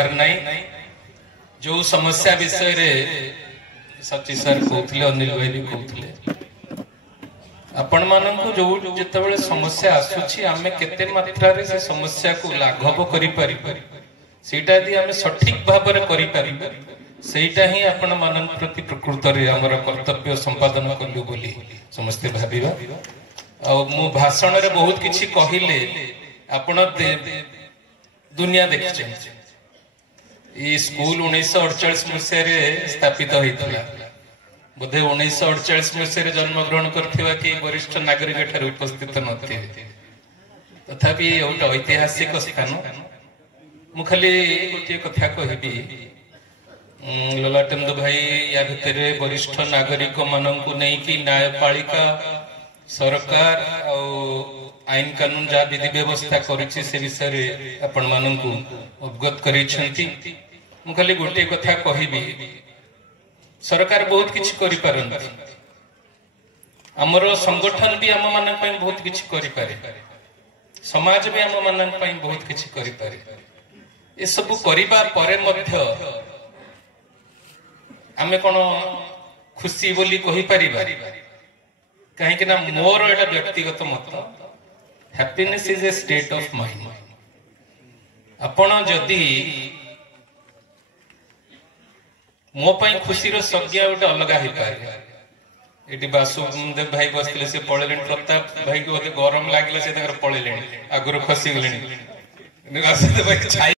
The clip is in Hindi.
नहीं जो समस्या विषय रे सची सर कहते अनिल भाई भी कहते आपण मानक जो जिते समस्या आसुची आमे केते मात्रा रे से समस्या को लाघव करि पारि सेटा यदि आमे सठिक भाव रे करि पारि सेटा ही आपण मानक प्रति प्रकृत रे हमर कर्तव्य संपादन करलु बोली समस्त भाबिबा आ मो भाषण रे बहुत किछि कहिले आपण दुनिया देखि स्कूल 1948 मसीह स्थापित होता बोधे 1948 मसीह जन्म ग्रहण कर वरिष्ठ नागरिक ठार उपस्थित नथे तथापि गोटे ऐतिहासिक स्थान मु खाली गोटे कथा कहबी ललाटेन्दु भाई या भितर वरिष्ठ नागरिक मानू नहीं न्यायपालिका सरकार आईन कानून जहाँ विधि व्यवस्था करुच्ची से विषय आपण मानू अवगत करिसेंती मु खाली गोटे कथा कहबी सरकार बहुत किछि करि पारंती हमर संगठन भी हम मान पई बहुत किछि करि पारे समाज भी हम मान पई बहुत किछि करि पारे ए सब करिबा परे मध्य आमे कोन खुशी बोली कहि परिबा काहे कि ना मोर एटा व्यक्तिगत मत happiness is a state of mind आपण जदि मो पई खुशी रो संज्ञा गोटे अलग हो पारे एटी वासुदेव भाई बसले से पळेले प्रताप भाई को गरम लागले से पळेले आगुर खसी गले वासुदेव भाई